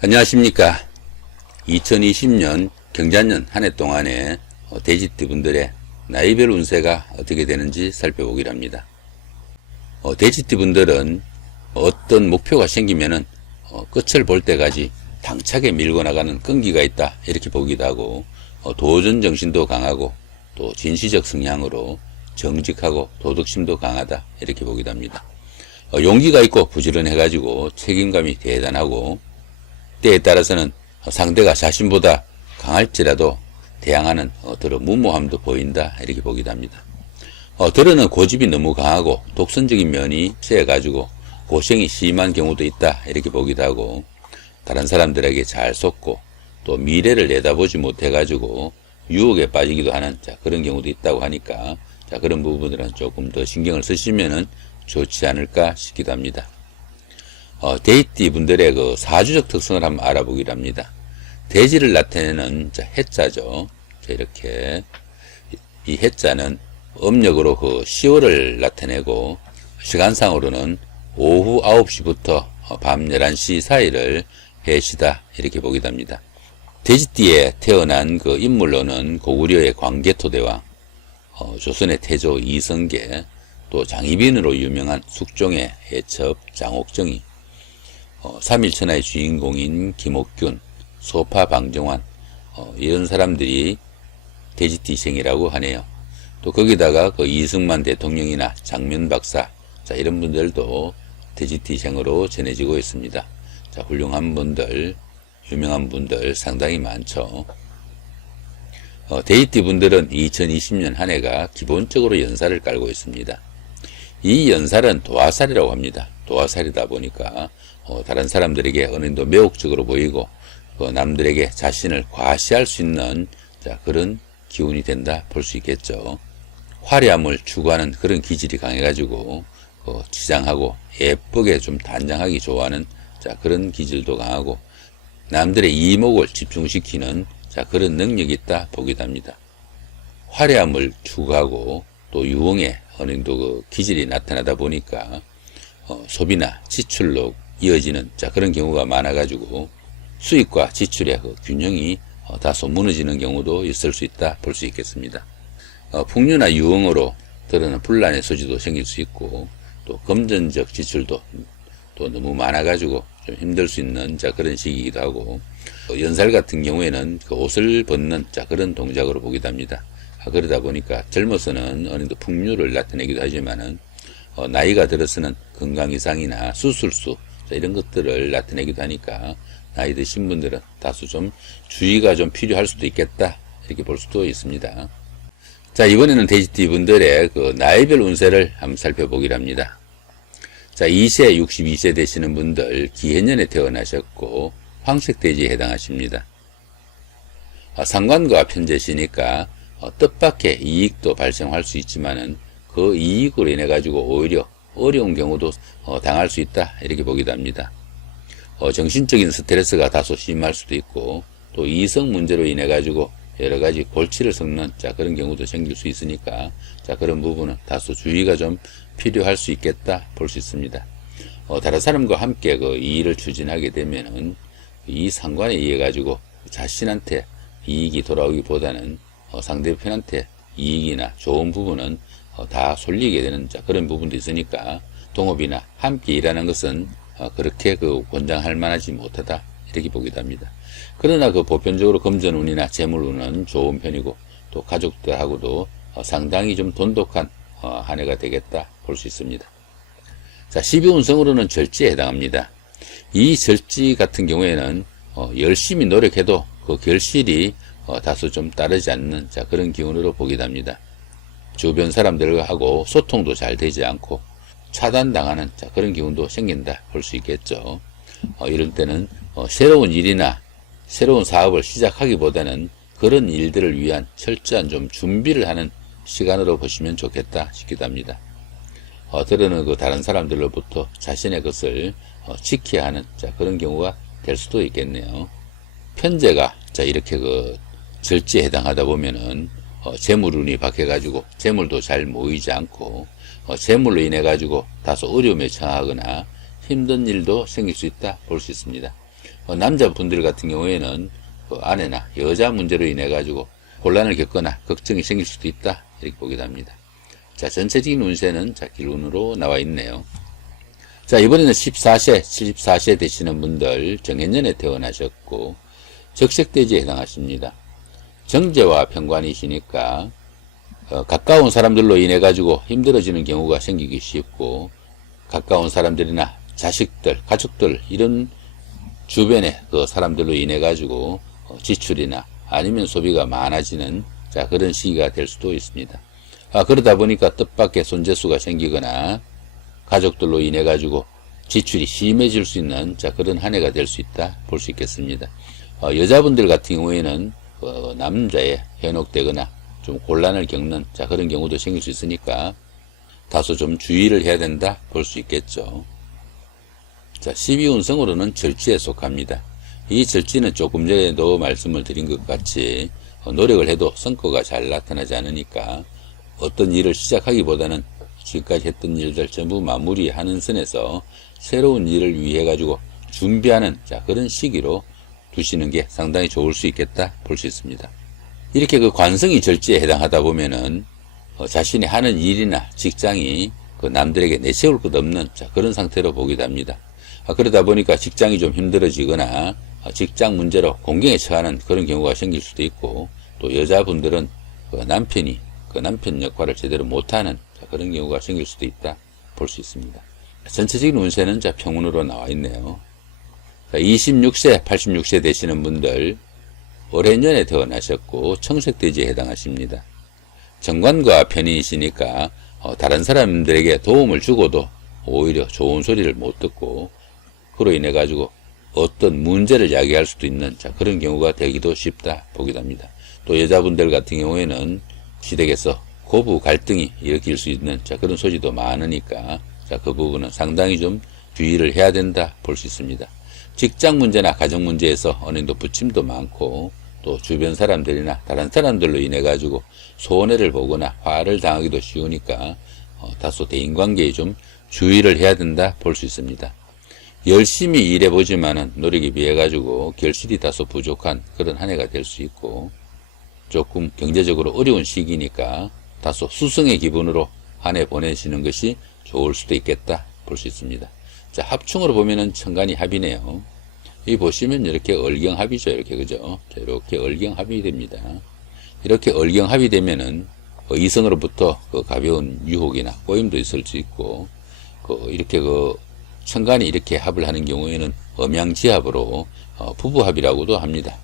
안녕하십니까. 2020년 경자년 한 해 동안에 돼지띠 분들의 나이별 운세가 어떻게 되는지 살펴보기로 합니다. 돼지띠 분들은 어떤 목표가 생기면은 끝을 볼 때까지 당차게 밀고 나가는 끈기가 있다 이렇게 보기도 하고, 도전 정신도 강하고 또 진취적 성향으로 정직하고 도덕심도 강하다 이렇게 보기도 합니다. 용기가 있고 부지런해 가지고 책임감이 대단하고, 때에 따라서는 상대가 자신보다 강할지라도 대항하는 무모함도 보인다 이렇게 보기도 합니다. 들어는 고집이 너무 강하고 독선적인 면이 세가지고 고생이 심한 경우도 있다 이렇게 보기도 하고, 다른 사람들에게 잘 속고 또 미래를 내다보지 못해가지고 유혹에 빠지기도 하는 그런 경우도 있다고 하니까, 그런 부분들은 조금 더 신경을 쓰시면은 좋지 않을까 싶기도 합니다. 돼지띠 분들의 그 사주적 특성을 한번 알아보기로 합니다. 돼지를 나타내는 해자죠. 이렇게 이 해자는 음력으로 그 10월을 나타내고, 시간상으로는 오후 9시부터 밤 11시 사이를 해시다 이렇게 보기도 합니다. 돼지띠에 태어난 그 인물로는 고구려의 광개토대왕, 조선의 태조 이성계, 또 장희빈으로 유명한 숙종의 해첩 장옥정이, 3.1천하의 주인공인 김옥균, 소파 방정환, 이런 사람들이 돼지띠생이라고 하네요. 또 거기다가 그 이승만 대통령이나 장면 박사, 이런 분들도 돼지띠생으로 전해지고 있습니다. 훌륭한 분들, 유명한 분들 상당히 많죠. 돼지띠 분들은 2020년 한 해가 기본적으로 연살을 깔고 있습니다. 이 연살은 도화살이라고 합니다. 도화살이다 보니까 다른 사람들에게 어느 정도 매혹적으로 보이고, 남들에게 자신을 과시할 수 있는 그런 기운이 된다 볼 수 있겠죠. 화려함을 추구하는 그런 기질이 강해가지고 치장하고 예쁘게 좀 단장하기 좋아하는 그런 기질도 강하고, 남들의 이목을 집중시키는 그런 능력이 있다 보기도 합니다. 화려함을 추구하고 또 유흥에 어느 정도 그 기질이 나타나다 보니까 소비나 지출로 이어지는 그런 경우가 많아가지고 수입과 지출의 그 균형이 다소 무너지는 경우도 있을 수 있다 볼 수 있겠습니다. 풍류나 유흥으로 드러나는 분란의 소지도 생길 수 있고, 또 금전적 지출도 또 너무 많아가지고 좀 힘들 수 있는 그런 시기이기도 하고, 연살 같은 경우에는 그 옷을 벗는 그런 동작으로 보기도 합니다. 그러다 보니까 젊어서는 어느 정도 풍류를 나타내기도 하지만은 나이가 들어서는 건강 이상이나 수술수 이런 것들을 나타내기도 하니까, 나이 드신 분들은 다소 좀 주의가 좀 필요할 수도 있겠다 이렇게 볼 수도 있습니다. 이번에는 돼지띠 분들의 그 나이별 운세를 한번 살펴보기로 합니다. 2세 62세 되시는 분들 기해년에 태어나셨고 황색돼지에 해당하십니다. 상관과 편재시니까 뜻밖의 이익도 발생할 수 있지만은 그 이익으로 인해 가지고 오히려 어려운 경우도 당할 수 있다 이렇게 보기도 합니다. 정신적인 스트레스가 다소 심할 수도 있고, 또 이성 문제로 인해 가지고 여러 가지 골치를 섞는 그런 경우도 생길 수 있으니까, 그런 부분은 다소 주의가 좀 필요할 수 있겠다 볼 수 있습니다. 다른 사람과 함께 이 일을 추진하게 되면은 이 상관에 의해 가지고 자신한테 이익이 돌아오기보다는 상대편한테 이익이나 좋은 부분은 다 솔리게 되는 그런 부분도 있으니까, 동업이나 함께 일하는 것은 그렇게 권장할 만하지 못하다 이렇게 보기도 합니다. 그러나 보편적으로 금전운이나 재물운은 좋은 편이고, 또 가족들하고도 상당히 좀 돈독한 한 해가 되겠다 볼 수 있습니다. 12운성으로는 절지에 해당합니다. 이 절지 같은 경우에는 열심히 노력해도 그 결실이 다소 좀 따르지 않는 그런 기운으로 보기도 합니다. 주변 사람들하고 소통도 잘 되지 않고 차단당하는 그런 기운도 생긴다 볼 수 있겠죠. 이럴 때는 새로운 일이나 새로운 사업을 시작하기보다는 그런 일들을 위한 철저한 좀 준비를 하는 시간으로 보시면 좋겠다 싶기도 합니다. 들어는 다른 사람들로부터 자신의 것을 지켜야 하는 그런 경우가 될 수도 있겠네요. 편제가 이렇게 절지에 해당하다 보면은 재물운이 박혀가지고 재물도 잘 모이지 않고 재물로 인해 가지고 다소 어려움에 처하거나 힘든 일도 생길 수 있다 볼 수 있습니다. 남자분들 같은 경우에는 아내나 여자 문제로 인해 가지고 곤란을 겪거나 걱정이 생길 수도 있다, 이렇게 보기도 합니다. 자, 전체적인 운세는 자, 길운으로 나와 있네요. 자, 이번에는 14세, 74세 되시는 분들 정해년에 태어나셨고 적색대지에 해당하십니다. 정제와 편관이시니까 가까운 사람들로 인해 가지고 힘들어지는 경우가 생기기 쉽고, 가까운 사람들이나 자식들, 가족들, 이런 주변의 그 사람들로 인해 가지고 지출이나 아니면 소비가 많아지는 자, 그런 시기가 될 수도 있습니다. 그러다 보니까 뜻밖의 손재수가 생기거나 가족들로 인해 가지고 지출이 심해질 수 있는 자, 그런 한 해가 될 수 있다 볼 수 있겠습니다. 여자분들 같은 경우에는 남자에 현혹되거나 좀 곤란을 겪는 자, 그런 경우도 생길 수 있으니까 다소 좀 주의를 해야 된다 볼 수 있겠죠. 자, 12운성으로는 절지에 속합니다. 이 절지는 조금 전에도 말씀을 드린 것 같이 노력을 해도 성과가 잘 나타나지 않으니까 어떤 일을 시작하기보다는 지금까지 했던 일들 전부 마무리하는 선에서 새로운 일을 위해 가지고 준비하는 자, 그런 시기로 두시는 게 상당히 좋을 수 있겠다 볼 수 있습니다. 이렇게 그 관성이 절지에 해당하다 보면은 자신이 하는 일이나 직장이 그 남들에게 내세울 것 없는 자, 그런 상태로 보기도 합니다. 그러다 보니까 직장이 좀 힘들어지거나 직장 문제로 공경에 처하는 그런 경우가 생길 수도 있고, 또 여자분들은 그 남편이 그 남편 역할을 제대로 못하는 그런 경우가 생길 수도 있다 볼 수 있습니다. 전체적인 운세는 자, 평운으로 나와 있네요. 26세, 86세 되시는 분들 올해년에 태어나셨고 청색대지에 해당하십니다. 정관과 편인이시니까 다른 사람들에게 도움을 주고도 오히려 좋은 소리를 못 듣고, 그로 인해 가지고 어떤 문제를 야기할 수도 있는 자, 그런 경우가 되기도 쉽다 보기도 합니다. 또 여자분들 같은 경우에는 시댁에서 고부 갈등이 일으킬 수 있는 자, 그런 소지도 많으니까 자, 그 부분은 상당히 좀 주의를 해야 된다 볼 수 있습니다. 직장 문제나 가정 문제에서 어느 정도 부침도 많고, 또 주변 사람들이나 다른 사람들로 인해 가지고 손해를 보거나 화를 당하기도 쉬우니까 다소 대인관계에 좀 주의를 해야 된다 볼 수 있습니다. 열심히 일해 보지만은 노력에 비해 가지고 결실이 다소 부족한 그런 한 해가 될 수 있고, 조금 경제적으로 어려운 시기니까 다소 수성의 기분으로 한 해 보내시는 것이 좋을 수도 있겠다 볼 수 있습니다. 자, 합충으로 보면은 천간이 합이네요. 이 보시면 이렇게 얼경합이죠. 이렇게, 그죠? 자, 이렇게 얼경합이 됩니다. 이렇게 얼경합이 되면은 이성으로부터 그 가벼운 유혹이나 꼬임도 있을 수 있고, 이렇게 천간이 이렇게 합을 하는 경우에는 음양지합으로 부부합이라고도 합니다.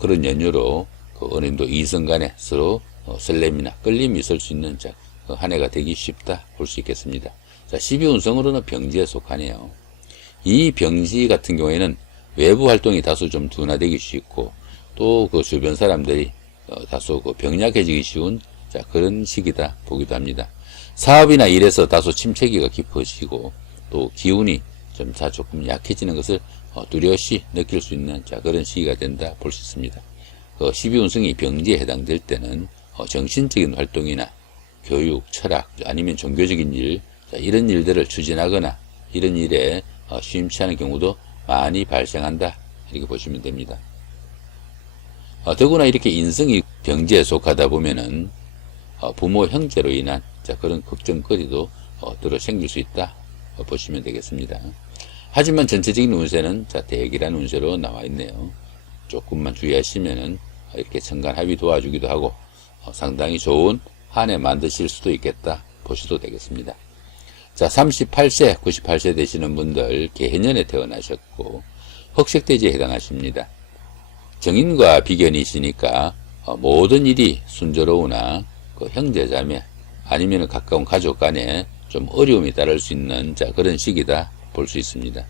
그런 연유로 어느 정도 이성 간에 서로 설렘이나 끌림이 있을 수 있는 자, 한 해가 되기 쉽다 볼 수 있겠습니다. 자, 12운성으로는 병지에 속하네요. 이 병지 같은 경우에는 외부 활동이 다소 좀 둔화되기 쉽고, 또 그 주변 사람들이 다소 병약해지기 쉬운 자, 그런 시기다 보기도 합니다. 사업이나 일에서 다소 침체기가 깊어지고, 또 기운이 좀 조금 약해지는 것을 뚜렷이 느낄 수 있는 자, 그런 시기가 된다 볼 수 있습니다. 12운성이 병지에 해당될 때는 정신적인 활동이나 교육, 철학, 아니면 종교적인 일, 자, 이런 일들을 추진하거나 이런 일에 시임치 않은 경우도 많이 발생한다, 이렇게 보시면 됩니다. 더구나 이렇게 인성이 병지에 속하다 보면은 부모, 형제로 인한 자, 그런 걱정거리도 들어 생길 수 있다 보시면 되겠습니다. 하지만 전체적인 운세는 자, 대기란 운세로 나와 있네요. 조금만 주의하시면은 이렇게 천간합이 도와주기도 하고 상당히 좋은 한 해 만드실 수도 있겠다 보셔도 되겠습니다. 자, 38세, 98세 되시는 분들 개해년에 태어나셨고 흑색대지에 해당하십니다. 정인과 비견이시니까 모든 일이 순조로우나 형제자매 아니면 가까운 가족 간에 좀 어려움이 따를 수 있는 자, 그런 시기다 볼 수 있습니다.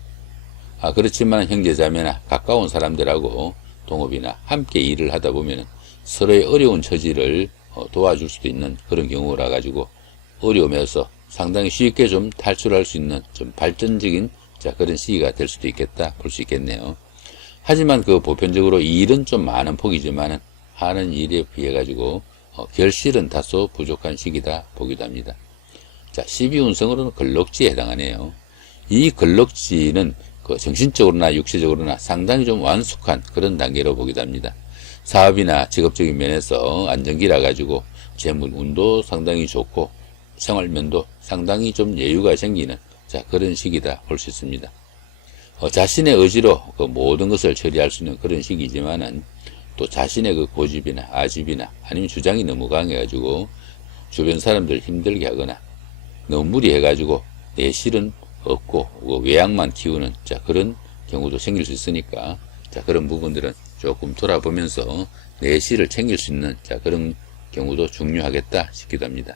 그렇지만 형제자매나 가까운 사람들하고 동업이나 함께 일을 하다 보면 서로의 어려운 처지를 도와줄 수도 있는 그런 경우라 가지고 어려움에서 상당히 쉽게 좀 탈출할 수 있는 좀 발전적인 자, 그런 시기가 될 수도 있겠다 볼 수 있겠네요. 하지만 보편적으로 일은 좀 많은 폭이지만은 하는 일에 비해 가지고 결실은 다소 부족한 시기다 보기도 합니다. 자, 12운성으로는 걸럭지에 해당하네요. 이 걸럭지는 정신적으로나 육체적으로나 상당히 좀 완숙한 그런 단계로 보기도 합니다. 사업이나 직업적인 면에서 안정기라 가지고 재물 운도 상당히 좋고 생활면도 상당히 좀 여유가 생기는 그런 시기다 볼 수 있습니다. 자신의 의지로 모든 것을 처리할 수 있는 그런 시기지만은 또 자신의 고집이나 아집이나 아니면 주장이 너무 강해가지고 주변 사람들 힘들게 하거나 너무 무리해가지고 내 실은 없고 외양만 키우는 그런 경우도 생길 수 있으니까 그런 부분들은 조금 돌아보면서 내 실을 챙길 수 있는 그런 경우도 중요하겠다 싶기도 합니다.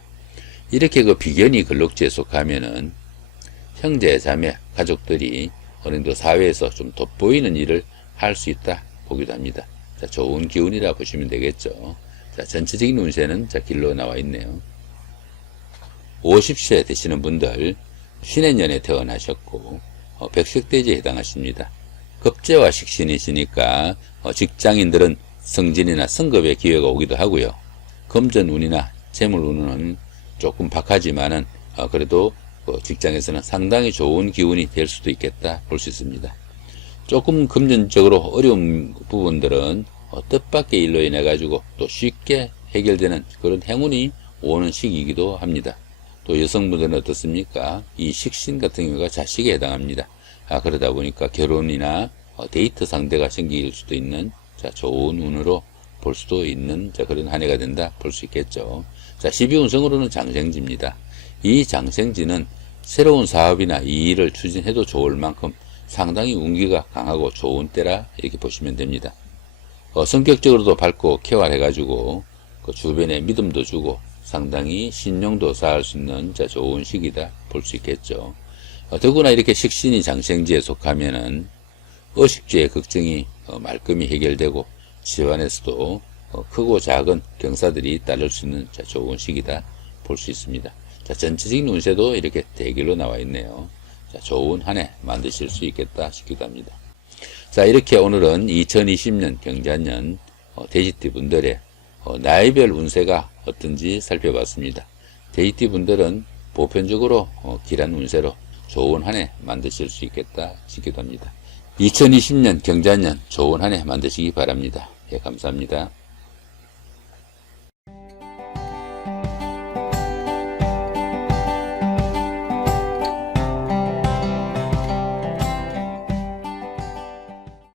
이렇게 비견이 근록지에 속하면은 형제, 자매, 가족들이 어느 정도 사회에서 좀 돋보이는 일을 할 수 있다 보기도 합니다. 좋은 기운이라 보시면 되겠죠. 전체적인 운세는 길로 나와 있네요. 50세 되시는 분들 신의 년에 태어나셨고 백색돼지에 해당하십니다. 급제와 식신이시니까 직장인들은 승진이나 승급의 기회가 오기도 하고요. 금전운이나 재물운은 조금 박하지만은 그래도 직장에서는 상당히 좋은 기운이 될 수도 있겠다 볼 수 있습니다. 조금 금전적으로 어려운 부분들은 뜻밖의 일로 인해 가지고 또 쉽게 해결되는 그런 행운이 오는 시기이기도 합니다. 또 여성분들은 어떻습니까? 이 식신 같은 경우가 자식에 해당합니다. 그러다 보니까 결혼이나 데이트 상대가 생길 수도 있는 좋은 운으로 볼 수도 있는 그런 한 해가 된다 볼 수 있겠죠. 12운성으로는 장생지입니다. 이 장생지는 새로운 사업이나 이 일을 추진해도 좋을 만큼 상당히 운기가 강하고 좋은 때라 이렇게 보시면 됩니다. 성격적으로도 밝고 쾌활해가지고 주변에 믿음도 주고 상당히 신용도 쌓을 수 있는 좋은 시기다 볼 수 있겠죠. 더구나 이렇게 식신이 장생지에 속하면은 의식주의 걱정이 말끔히 해결되고 집안에서도 크고 작은 경사들이 따를 수 있는 좋은 시기다 볼 수 있습니다. 전체적인 운세도 이렇게 대결로 나와 있네요. 좋은 한 해 만드실 수 있겠다 싶기도 합니다. 이렇게 오늘은 2020년 경자년 돼지띠 분들의 나이별 운세가 어떤지 살펴봤습니다. 돼지띠 분들은 보편적으로 길한 운세로 좋은 한 해 만드실 수 있겠다 싶기도 합니다. 2020년 경자년 좋은 한 해 만드시기 바랍니다. 감사합니다.